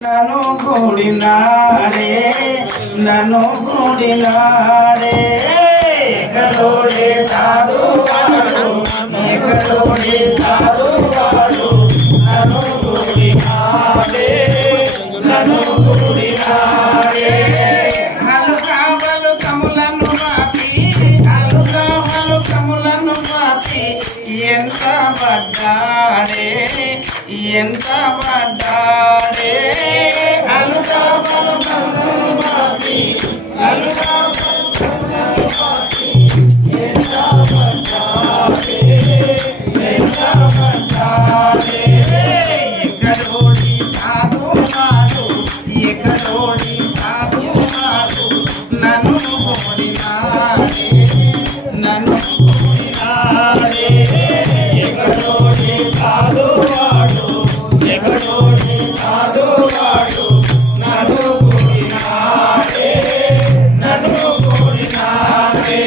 నను కూడినాడే నను కూడినాడే కలోడే సాధు వాడు కలోడే సాధు వాడు నను కూడినాడే నను కూడినాడే ఎంత పడ్డాడే ఎంత పడ్డాడే. నన్ను ఎక్కడోడి సాధువాడు ఎక్కడోడి సాధువాడు నన్ను కోరినాడే నన్ను కోరినాడే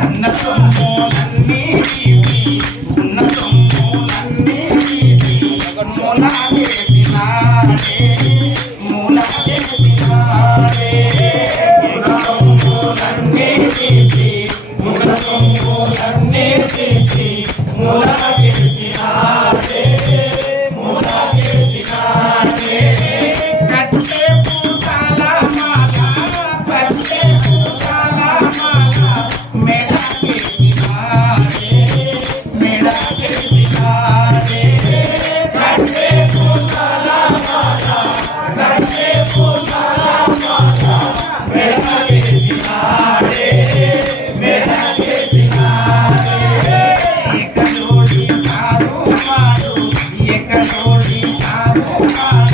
అన్న సొమ్ము నన్నే తీసి అన్న సొమ్ము నన్నే తీసి Jaganmohan Toda Oh,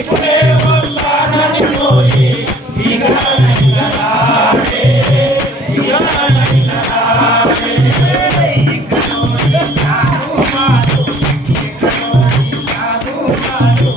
Isso é uma parada de